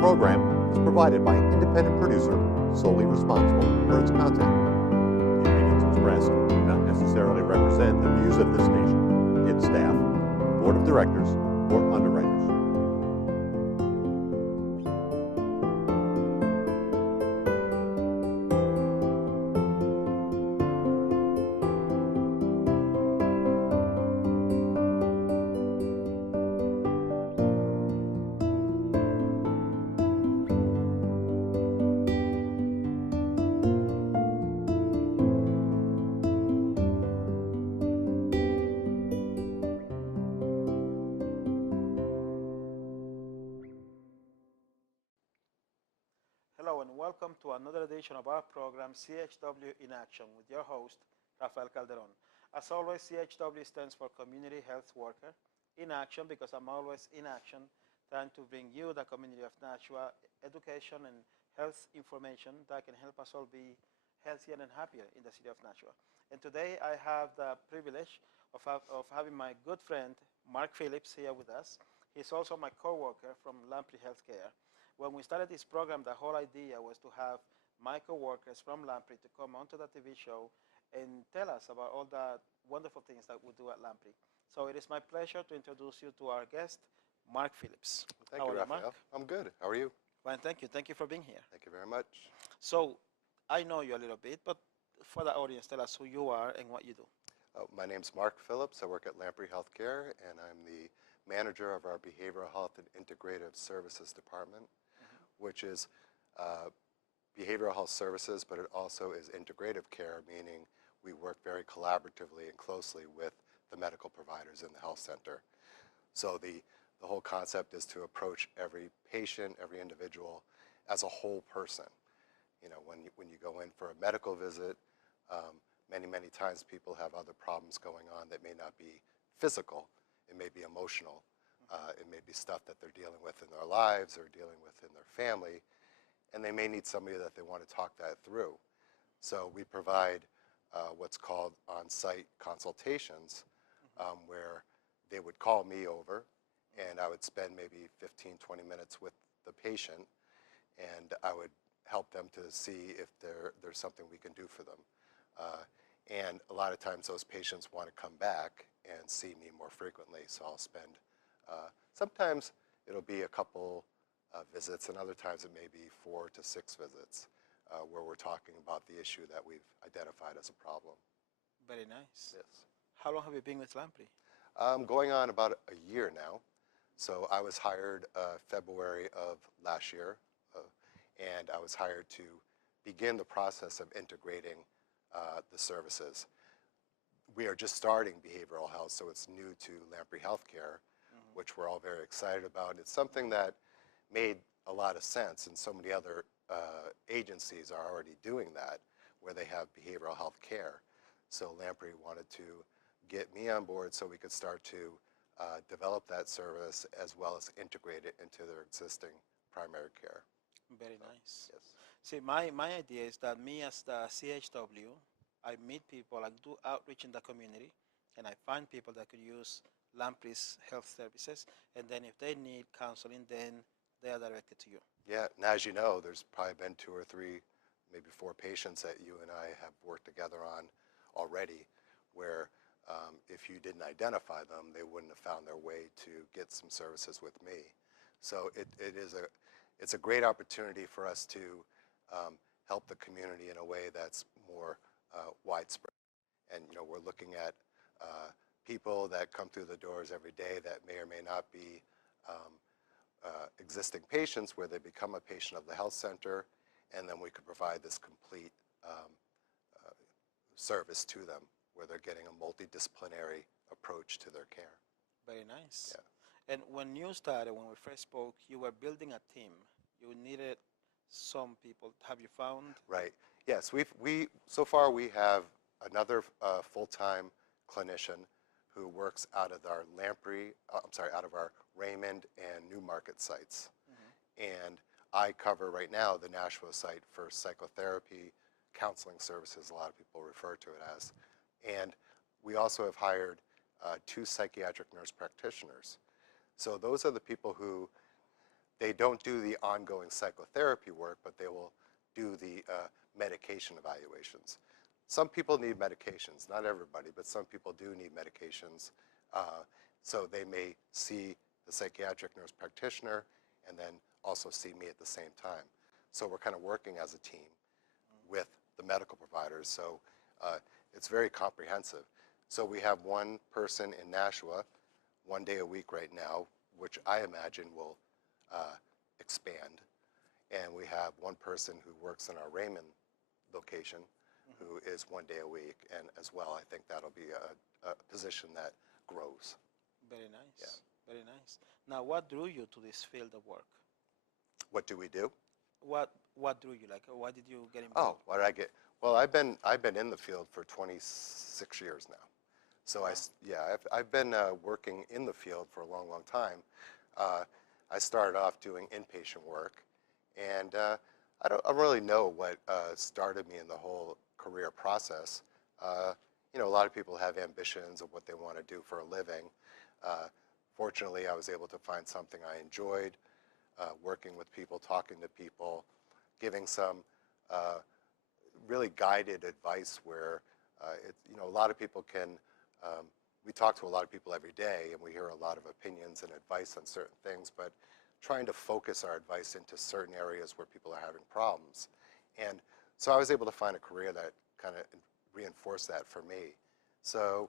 program is provided by an independent producer solely responsible for its content. The opinions expressed do not necessarily represent the views of this station, its staff, board of directors, or underwriters. Hello and welcome to another edition of our program CHW in Action with your host Rafael Calderon. As always, CHW stands for Community Health Worker in Action because I'm always in action trying to bring you the community of Nashua education and health information that can help us all be healthier and happier in the city of Nashua. And today I have the privilege of having my good friend Mark Phillips here with us. He's also my co-worker from Lamprey Healthcare. When we started this program, the whole idea was to have my co-workers from Lamprey to come onto the TV show and tell us about all the wonderful things that we do at Lamprey. So it is my pleasure to introduce you to our guest, Mark Phillips. Thank you, Rafael. I'm good. How are you? Fine, thank you. Thank you for being here. Thank you very much. So I know you a little bit, but for the audience, tell us who you are and what you do. My name's Mark Phillips. I work at Lamprey Healthcare, and I'm the manager of our Behavioral Health and Integrative Services Department, which is behavioral health services, but it also is integrative care, meaning we work very collaboratively and closely with the medical providers in the health center. So the whole concept is to approach every patient, every individual as a whole person. You know, when you go in for a medical visit, many times people have other problems going on that may not be physical. It may be emotional. It may be stuff that they're dealing with in their lives or dealing with in their family, and they may need somebody that they want to talk that through. So we provide what's called on-site consultations, where they would call me over, and I would spend maybe 15, 20 minutes with the patient, and I would help them to see if there's something we can do for them. And a lot of times those patients want to come back and see me more frequently, so I'll spend sometimes it'll be a couple visits, and other times it may be 4 to 6 visits where we're talking about the issue that we've identified as a problem. Very nice. Yes. How long have you been with Lamprey? Going on about a year now. So I was hired February of last year, and I was hired to begin the process of integrating the services. We are just starting behavioral health, so it's new to Lamprey Healthcare, which we're all very excited about. It's something that made a lot of sense, and so many other agencies are already doing that, where they have behavioral health care. So Lamprey wanted to get me on board so we could start to develop that service as well as integrate it into their existing primary care. Very nice. Yes. See, my idea is that me as the CHW, I meet people, I do outreach in the community, and I find people that could use Lamprey's health services, and then if they need counseling, then they are directed to you. Yeah, and as you know, there's probably been 2 or 3, maybe 4 patients that you and I have worked together on already, where if you didn't identify them, they wouldn't have found their way to get some services with me. So it's a great opportunity for us to help the community in a way that's more widespread. And you know, we're looking at people that come through the doors every day that may or may not be existing patients, where they become a patient of the health center, and then we could provide this complete service to them, where they're getting a multidisciplinary approach to their care. Very nice. Yeah. And when you started, when we first spoke, you were building a team. You needed some people. Have you found? Right. Yes. So far we have another full-time clinician who works out of our out of our Raymond and Newmarket sites. And I cover right now the Nashua site for psychotherapy, counseling services, a lot of people refer to it as. And we also have hired 2 psychiatric nurse practitioners. So those are the people who they don't do the ongoing psychotherapy work, but they will do the medication evaluations. Some people need medications, not everybody, but some people do need medications. So they may see the psychiatric nurse practitioner and then also see me at the same time. So we're kind of working as a team with the medical providers. So it's very comprehensive. So we have one person in Nashua 1 day a week right now, which I imagine will expand. And we have one person who works in our Raymond location who is 1 day a week. And as well, I think that'll be a position that grows. Very nice. Yeah. Very nice. Now, what drew you to this field of work? What do we do? What drew you? Like, why did you get Oh, involved? what did I get? Well, I've been in the field for 26 years now. So I've been working in the field for a long, long time. I started off doing inpatient work, and I don't really know what started me in the whole career process. You know, a lot of people have ambitions of what they want to do for a living. Fortunately, I was able to find something I enjoyed, working with people, talking to people, giving some really guided advice where, you know, a lot of people can, we talk to a lot of people every day and we hear a lot of opinions and advice on certain things, but trying to focus our advice into certain areas where people are having problems. And so I was able to find a career that kind of reinforced that for me. So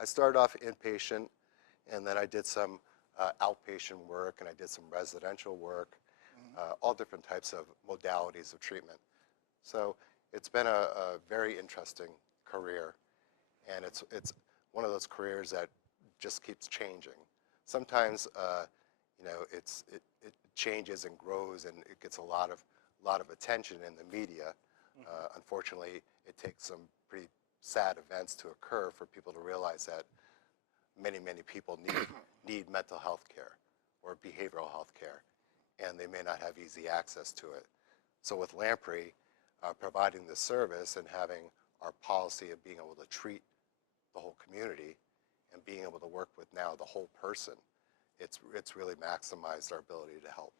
I started off inpatient, and then I did some outpatient work, and I did some residential work, all different types of modalities of treatment. So it's been a very interesting career, and it's one of those careers that just keeps changing. Sometimes, you know, it changes and grows, and it gets a lot of attention in the media. Unfortunately, it takes some pretty sad events to occur for people to realize that many people need mental health care or behavioral health care, and they may not have easy access to it. So with Lamprey, providing the service and having our policy of being able to treat the whole community and being able to work with now the whole person, it's really maximized our ability to help.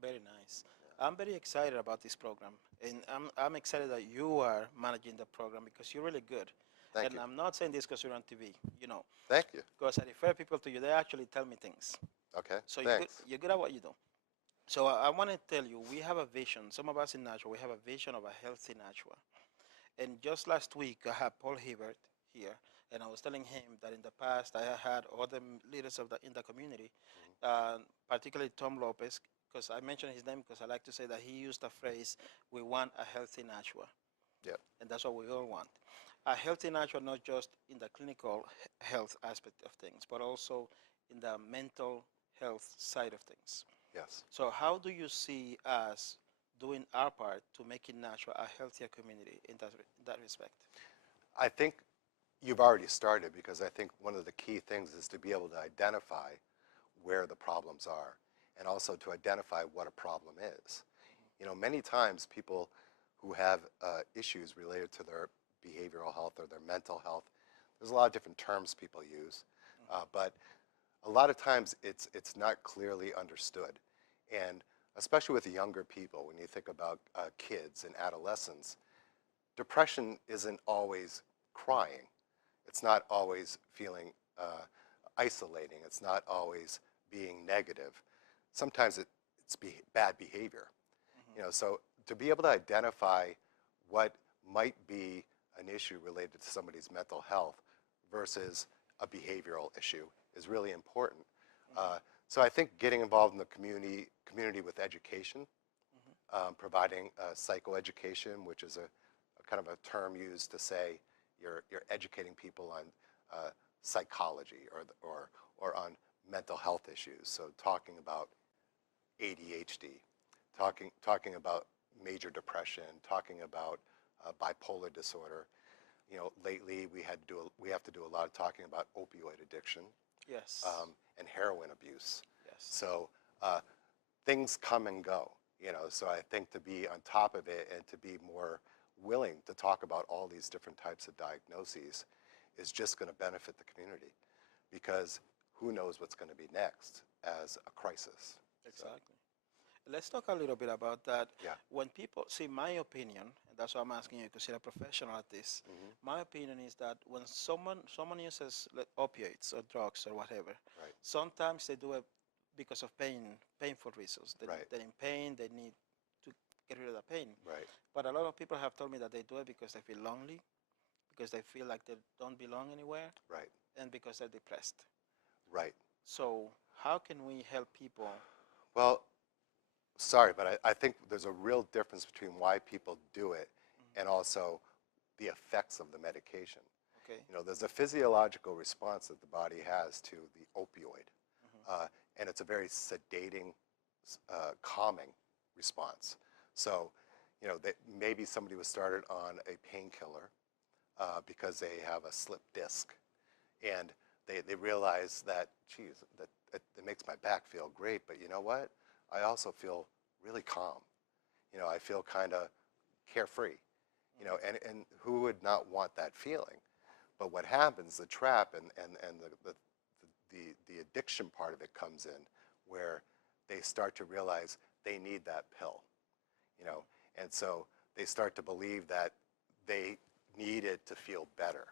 Very nice. I'm very excited about this program, and I'm excited that you are managing the program because you're really good. Thank And you. I'm not saying this because you're on TV, you know, Thank you. because I refer people to you. They actually tell me things. Okay, So thanks. you're good at what you do. So I want to tell you, we have a vision. Some of us in Nashua, we have a vision of a healthy Nashua. And just last week, I had Paul Hibbert here, and I was telling him that in the past, I had other leaders in the community, particularly Tom Lopez, because I mentioned his name because I like to say that he used the phrase, we want a healthy Nashua. Yeah. And that's what we all want. A healthy Nashua, not just in the clinical health aspect of things, but also in the mental health side of things. Yes. So how do you see us doing our part to making Nashua a healthier community in that respect? I think you've already started, because I think one of the key things is to be able to identify where the problems are and also to identify what a problem is. You know, many times people who have issues related to their behavioral health or their mental health, there's a lot of different terms people use, but a lot of times it's not clearly understood. And especially with the younger people, when you think about kids and adolescents, depression isn't always crying. It's not always feeling isolating. It's not always being negative. Sometimes it's bad behavior. You know, so to be able to identify what might be an issue related to somebody's mental health versus a behavioral issue is really important. So I think getting involved in the community with education, providing psychoeducation, which is a kind of a term used to say you're educating people on psychology or on mental health issues. So talking about ADHD, talking about major depression, talking about bipolar disorder. You know, lately we have to do a lot of talking about opioid addiction. Yes. And heroin abuse. Yes. So things come and go, you know, so I think to be on top of it and to be more willing to talk about all these different types of diagnoses is just going to benefit the community, because who knows what's going to be next as a crisis. Exactly. Let's talk a little bit about that. Yeah. When people see, my opinion, and that's why I'm asking you because you're a professional at this. My opinion is that when someone uses opioids or drugs or whatever, Right. sometimes they do it because of painful reasons. Right. They're in pain. They need to get rid of the pain. Right. But a lot of people have told me that they do it because they feel lonely, because they feel like they don't belong anywhere, Right. and because they're depressed. Right. So how can we help people? Well, sorry, but I think there's a real difference between why people do it and also the effects of the medication. Okay. You know, there's a physiological response that the body has to the opioid, and it's a very sedating, calming response. So, you know, maybe somebody was started on a painkiller because they have a slip disc, and they realize that, geez, that it makes my back feel great, but you know what? I also feel really calm. You know, I feel kind of carefree. You know, and who would not want that feeling? But what happens, the trap and the addiction part of it comes in, where they start to realize they need that pill. You know, and so they start to believe that they need it to feel better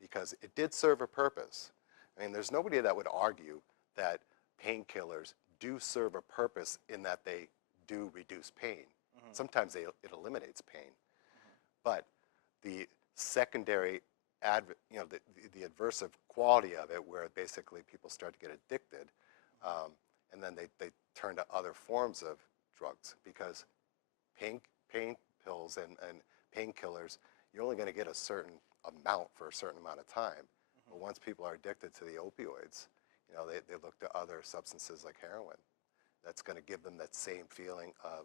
because it did serve a purpose. I mean, there's nobody that would argue that painkillers do serve a purpose in that they do reduce pain. Sometimes it eliminates pain. But the secondary, you know, the adversive quality of it, where basically people start to get addicted, and then they turn to other forms of drugs because pain pills and painkillers, you're only going to get a certain amount for a certain amount of time. But once people are addicted to the opioids, you know, they look to other substances like heroin. That's going to give them that same feeling of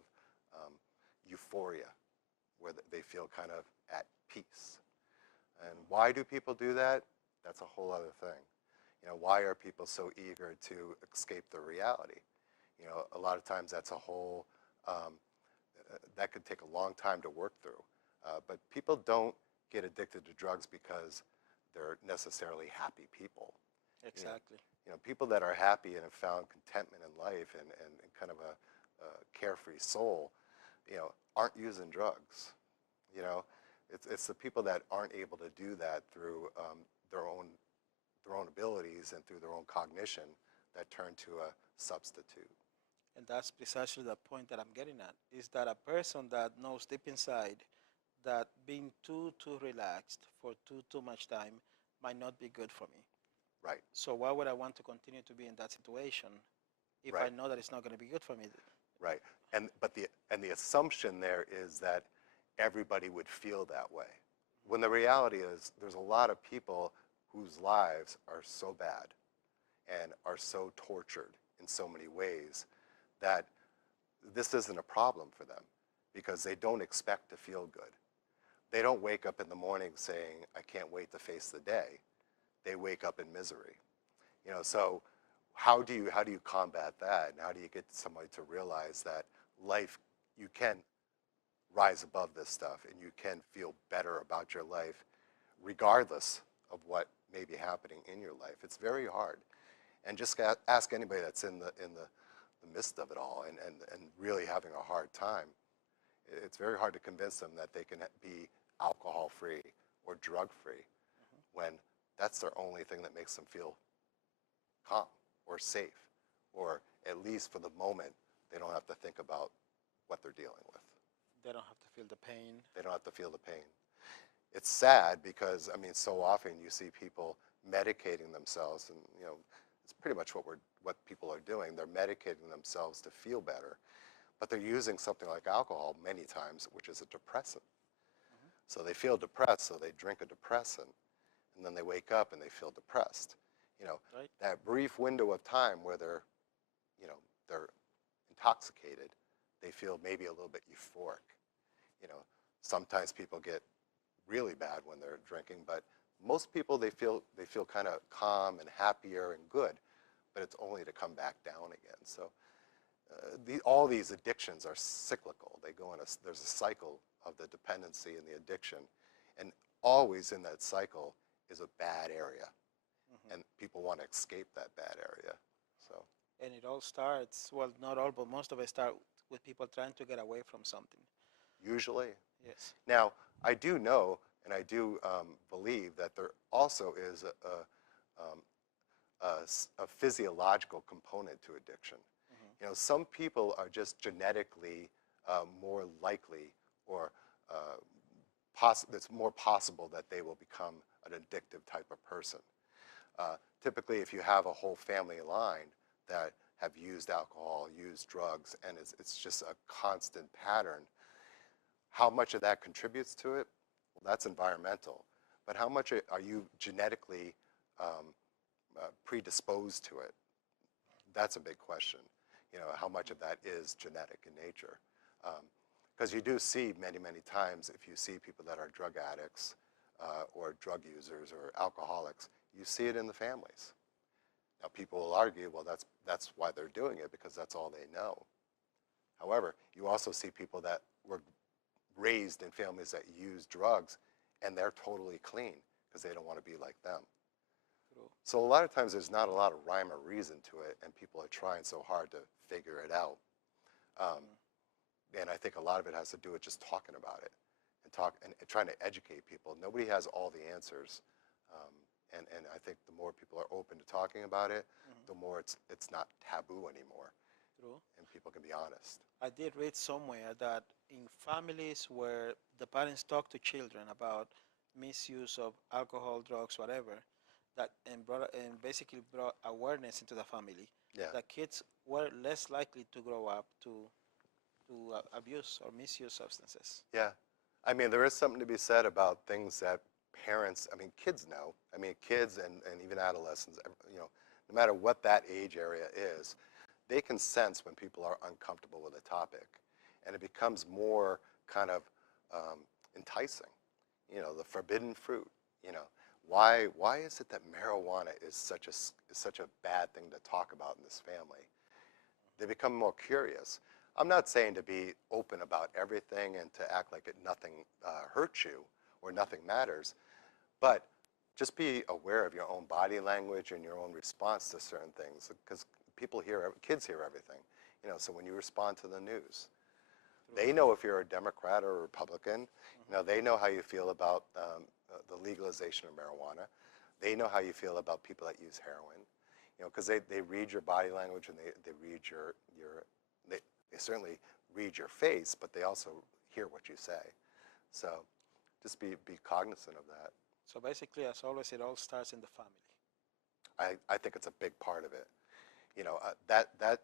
euphoria, where they feel kind of at peace. And why do people do that? That's a whole other thing. You know, why are people so eager to escape the reality? You know, a lot of times that's a whole, that could take a long time to work through. But people don't get addicted to drugs because they're necessarily happy people. Exactly. You know, people that are happy and have found contentment in life and kind of a carefree soul, you know, aren't using drugs. You know, it's the people that aren't able to do that through their own abilities and through their own cognition that turn to a substitute. And that's precisely the point that I'm getting at, is that a person that knows deep inside that being too relaxed for too much time might not be good for me. Right. So why would I want to continue to be in that situation if I Right. know that it's not going to be good for me? Right. But the assumption there is that everybody would feel that way. When the reality is there's a lot of people whose lives are so bad and are so tortured in so many ways that this isn't a problem for them because they don't expect to feel good. They don't wake up in the morning saying, I can't wait to face the day. They wake up in misery. You know, so how do you combat that? And how do you get somebody to realize that life, you can rise above this stuff and you can feel better about your life regardless of what may be happening in your life? It's very hard. And just ask anybody that's in the midst of it all and really having a hard time. It's very hard to convince them that they can be alcohol-free or drug-free when that's their only thing that makes them feel calm or safe, or at least for the moment, they don't have to think about what they're dealing with. They don't have to feel the pain. They don't have to feel the pain. It's sad because, I mean, so often you see people medicating themselves, and, you know, it's pretty much what people are doing. They're medicating themselves to feel better, but they're using something like alcohol many times, which is a depressant. So they feel depressed, so they drink a depressant, and then they wake up and they feel depressed. You know, Right. that brief window of time where they're, you know, they're intoxicated, they feel maybe a little bit euphoric. You know, sometimes people get really bad when they're drinking, but most people, they feel kind of calm and happier and good, but it's only to come back down again. So all these addictions are cyclical. They go in there's a cycle of the dependency and the addiction, and always in that cycle is a bad area, and people want to escape that bad area. So. And it all starts, well, not all, but most of it start with people trying to get away from something. Usually. Yes. Now, I do know and I do believe that there also is a physiological component to addiction. You know, some people are just genetically more likely or it's more possible that they will become an addictive type of person. Typically, if you have a whole family line that have used alcohol, used drugs, and it's just a constant pattern, how much of that contributes to it? Well, that's environmental. But how much are you genetically predisposed to it? That's a big question. You know, how much of that is genetic in nature? Because you do see many, many times, if you see people that are drug addicts or drug users or alcoholics, you see it in the families. Now, people will argue, well, that's why they're doing it, because that's all they know. However, you also see people that were raised in families that use drugs, and they're totally clean because they don't want to be like them. True. So a lot of times there's not a lot of rhyme or reason to it, and people are trying so hard to figure it out. And I think a lot of it has to do with just talking about it and trying to educate people. Nobody has all the answers. And I think the more people are open to talking about it, the more it's not taboo anymore. True. And people can be honest. I did read somewhere that in families where the parents talk to children about misuse of alcohol, drugs, whatever, and basically brought awareness into the family, Yeah. the kids were less likely to grow up to abuse or misuse substances. Yeah. I mean, there is something to be said about things that parents, I mean, kids know. I mean, kids and even adolescents, you know, no matter what that age area is, they can sense when people are uncomfortable with a topic. And it becomes more kind of enticing. You know, the forbidden fruit, you know. Why is it that marijuana is such a bad thing to talk about in this family? They become more curious. I'm not saying to be open about everything and to act like nothing hurts you or nothing matters, but just be aware of your own body language and your own response to certain things, because kids hear everything. You know, so when you respond to the news, they know if you're a Democrat or a Republican. You know, they know how you feel about the legalization of marijuana. They know how you feel about people that use heroin. You know, because they read your body language and they read they certainly read your face, but they also hear what you say. So just be cognizant of that. So basically, as always, it all starts in the family. I think it's a big part of it. You know, that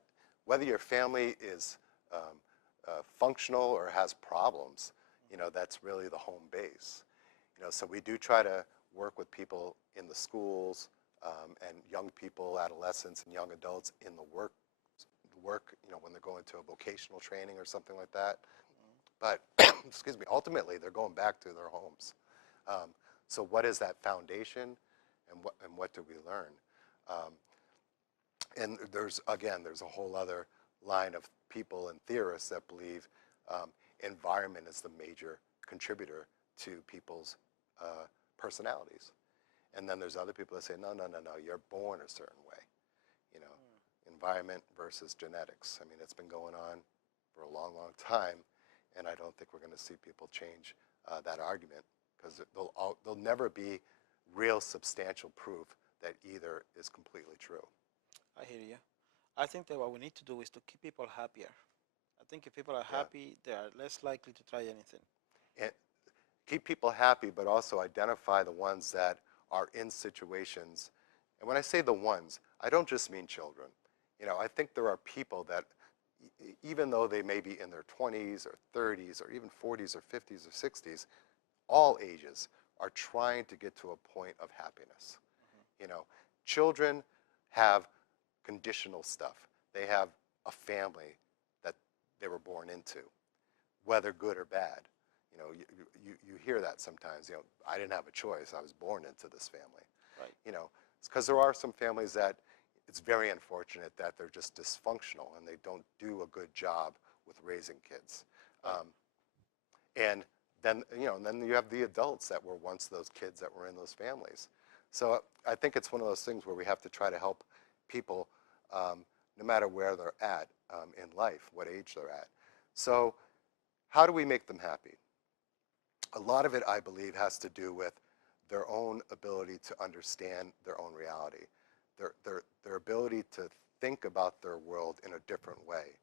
whether your family is functional or has problems, you know, that's really the home base. You know, so we do try to work with people in the schools and young people, adolescents, and young adults in the work. You know, when they're going to a vocational training or something like that. But excuse me, ultimately they're going back to their homes. So what is that foundation, and what do we learn? And there's a whole other line of people and theorists that believe environment is the major contributor to people's personalities. And then there's other people that say, no, you're born a certain way. You know, environment versus genetics. I mean, it's been going on for a long, long time, and I don't think we're going to see people change that argument, because there'll never be real substantial proof that either is completely true. I hear you. I think that what we need to do is to keep people happier. I think if people are happy, they are less likely to try anything. And keep people happy, but also identify the ones that are in situations. And when I say the ones, I don't just mean children. You know, I think there are people that, even though they may be in their 20s or 30s or even 40s or 50s or 60s, all ages are trying to get to a point of happiness. You know, children have conditional stuff. They have a family that they were born into, whether good or bad. You know, you hear that sometimes. You know, I didn't have a choice. I was born into this family. Right. You know, it's because there are some families that it's very unfortunate that they're just dysfunctional and they don't do a good job with raising kids. And then, you know, and then you have the adults that were once those kids that were in those families. So I think it's one of those things where we have to try to help people, no matter where they're at in life, what age they're at. So how do we make them happy? A lot of it, I believe, has to do with their own ability to understand their own reality, their ability to think about their world in a different way.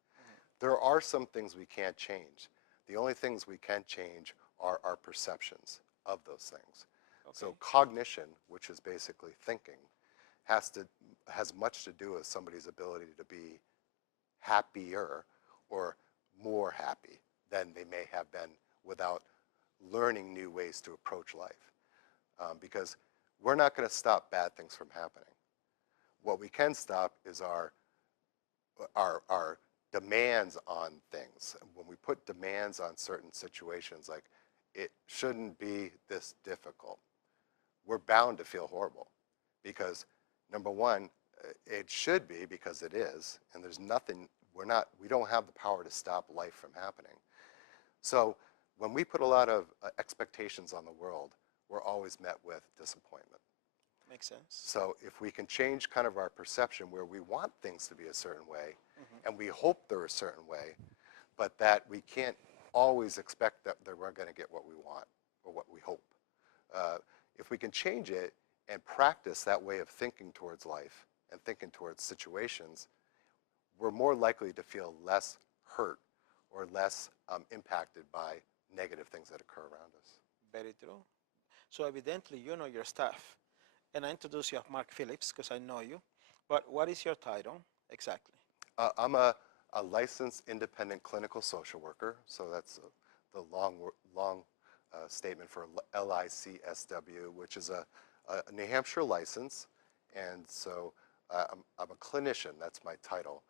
There are some things we can't change. The only things we can change are our perceptions of those things. Okay. So cognition, which is basically thinking, has much to do with somebody's ability to be happier or more happy than they may have been without learning new ways to approach life. Because we're not going to stop bad things from happening. What we can stop is our demands on things. When we put demands on certain situations, like it shouldn't be this difficult, we're bound to feel horrible because, number one, it should be because it is, and there's nothing, we don't have the power to stop life from happening. So when we put a lot of expectations on the world, we're always met with disappointment. Makes sense. So if we can change kind of our perception where we want things to be a certain way, and we hope they're a certain way, but that we can't always expect that we're going to get what we want or what we hope. If we can change it and practice that way of thinking towards life and thinking towards situations, we're more likely to feel less hurt or less impacted by negative things that occur around us. Very true. So evidently you know your staff. And I introduce you as Mark Phillips because I know you. But what is your title exactly? I'm a licensed independent clinical social worker, so that's the long statement for LICSW, which is a New Hampshire license. And so I'm a clinician, that's my title,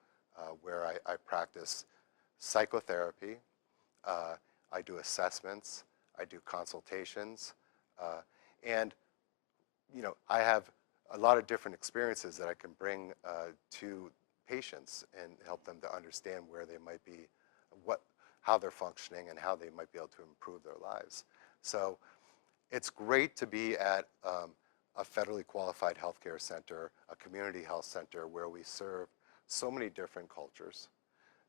where I practice psychotherapy, I do assessments, I do consultations, and I have a lot of different experiences that I can bring to patients and help them to understand where they might be, how they're functioning, and how they might be able to improve their lives. So it's great to be at a federally qualified healthcare center, a community health center where we serve so many different cultures,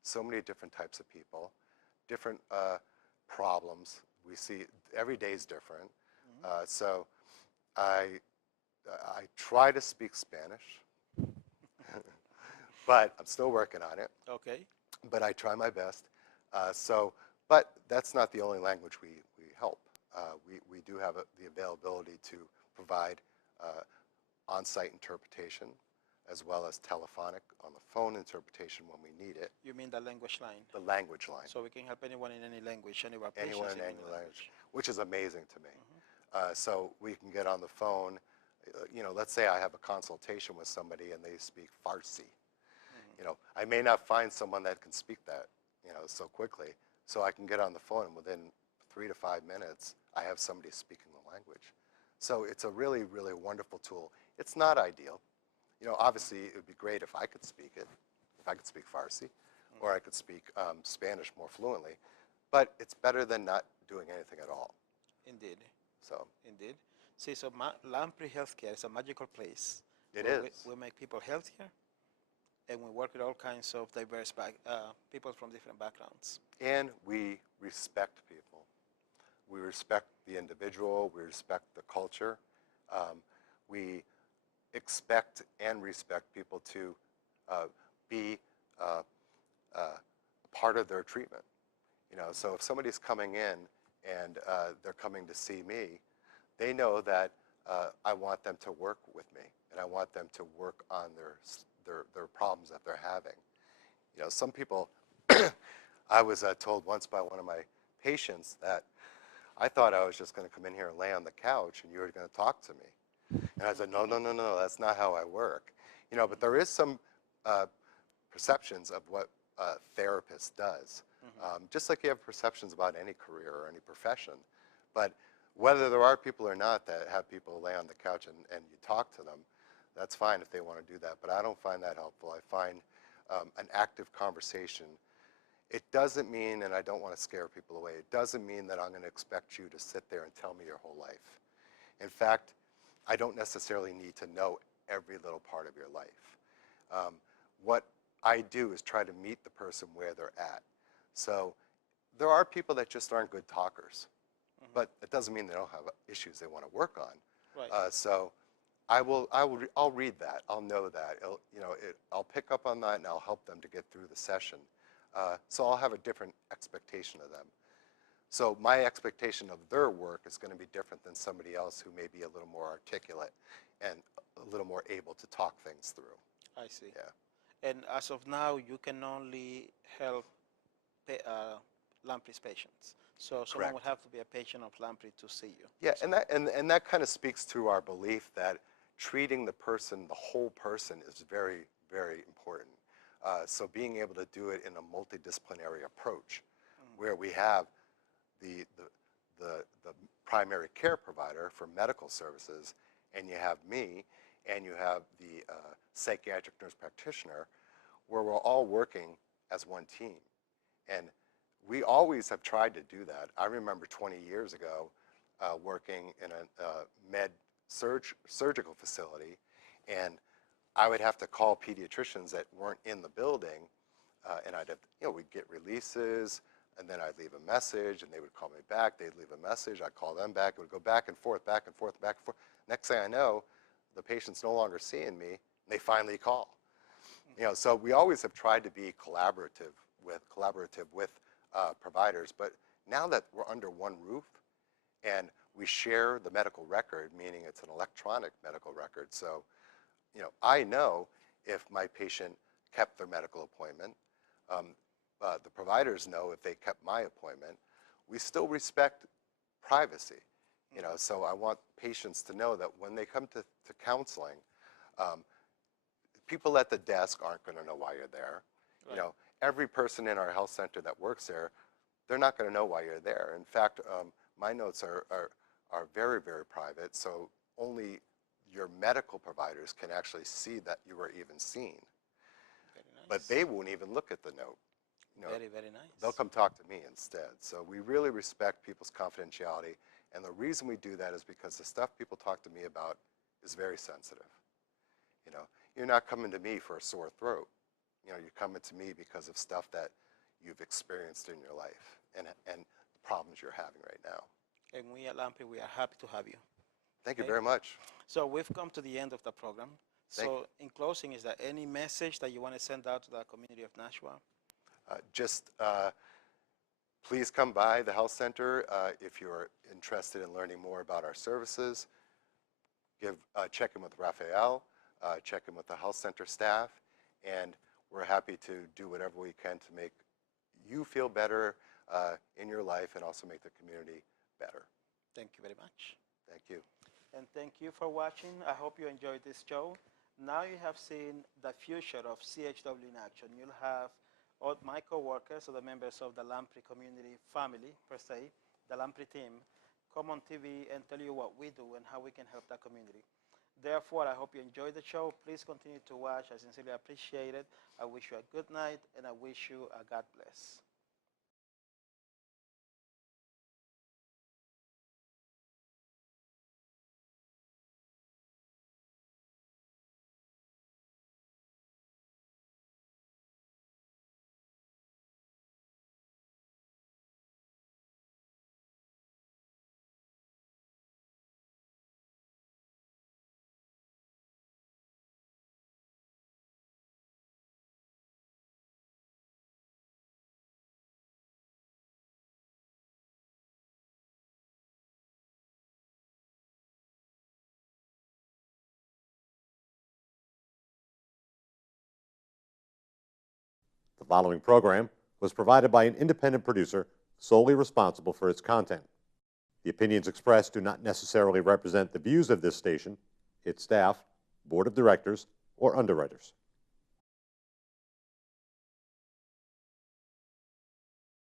so many different types of people, different problems. We see every day is different. So I try to speak Spanish, but I'm still working on it. Okay. But I try my best. But that's not the only language we help. We do have the availability to provide on-site interpretation as well as telephonic on the phone interpretation when we need it. You mean the language line? The language line. So we can help anyone in any language, any of our Anyone patients in any language, which is amazing to me. So we can get on the phone. Let's say I have a consultation with somebody and they speak Farsi. I may not find someone that can speak that, so quickly. So I can get on the phone and within 3 to 5 minutes, I have somebody speaking the language. So it's a really, really wonderful tool. It's not ideal. Obviously, it would be great if I could speak it, if I could speak Farsi, or I could speak Spanish more fluently. But it's better than not doing anything at all. Indeed. So Indeed. See, so Lamprey Healthcare is a magical place. it where is. We make people healthier, and we work with all kinds of diverse people from different backgrounds. And we respect people. We respect the individual. We respect the culture. We expect and respect people to be part of their treatment. So if somebody's coming in and they're coming to see me, they know that I want them to work with me, and I want them to work on their problems that they're having. Some people, I was told once by one of my patients that I thought I was just going to come in here and lay on the couch and you were going to talk to me. And I said, no, that's not how I work. But there is some perceptions of what a therapist does. Just like you have perceptions about any career or any profession. But whether there are people or not that have people lay on the couch and you talk to them, that's fine if they want to do that. But I don't find that helpful. I find an active conversation. It doesn't mean, and I don't want to scare people away, it doesn't mean that I'm going to expect you to sit there and tell me your whole life. In fact, I don't necessarily need to know every little part of your life. What I do is try to meet the person where they're at. So there are people that just aren't good talkers, but it doesn't mean they don't have issues they want to work on. Right. So I'll read that. I'll know that. I'll pick up on that, and I'll help them to get through the session. So I'll have a different expectation of them. So my expectation of their work is going to be different than somebody else who may be a little more articulate and a little more able to talk things through. I see. Yeah. And as of now, you can only help Lamprey's patients. So someone would Correct. have to be a patient of Lamprey to see you. Yeah, and that kind of speaks to our belief that treating the person, the whole person, is very, very important. So being able to do it in a multidisciplinary approach, where we have the primary care provider for medical services, and you have me, and you have the psychiatric nurse practitioner, where we're all working as one team. And we always have tried to do that. I remember 20 years ago working in a surgical facility, and I would have to call pediatricians that weren't in the building, and I'd have, we'd get releases, and then I'd leave a message, and they would call me back. They'd leave a message. I'd call them back. It would go back and forth, back and forth, back and forth. Next thing I know, the patient's no longer seeing me, and they finally call. So we always have tried to be collaborative with providers, but now that we're under one roof and we share the medical record, meaning it's an electronic medical record, so I know if my patient kept their medical appointment. The providers know if they kept my appointment. We still respect privacy, so I want patients to know that when they come to counseling, people at the desk aren't going to know why you're there. Right. Every person in our health center that works there, they're not going to know why you're there. In fact, my notes are very, very private, so only your medical providers can actually see that you were even seen. Very nice. But they won't even look at the note. Very, very nice. They'll come talk to me instead. So we really respect people's confidentiality, and the reason we do that is because the stuff people talk to me about is very sensitive. You're not coming to me for a sore throat. You're coming to me because of stuff that you've experienced in your life and the problems you're having right now. And we at Lamprey, we are happy to have you. Thank you very much. So we've come to the end of the program. Thank So in closing, is there any message that you want to send out to the community of Nashua? Just please come by the health center if you're interested in learning more about our services. Check in with Raphael, check in with the health center staff, and we're happy to do whatever we can to make you feel better in your life and also make the community better. Thank you very much. Thank you. And thank you for watching. I hope you enjoyed this show. Now you have seen the future of CHW in action. You'll have all my co-workers, or the members of the Lamprey community family, per se, the Lamprey team, come on TV and tell you what we do and how we can help the community. Therefore, I hope you enjoyed the show. Please continue to watch. I sincerely appreciate it. I wish you a good night, and I wish you a God bless. The following program was provided by an independent producer solely responsible for its content. The opinions expressed do not necessarily represent the views of this station, its staff, board of directors, or underwriters.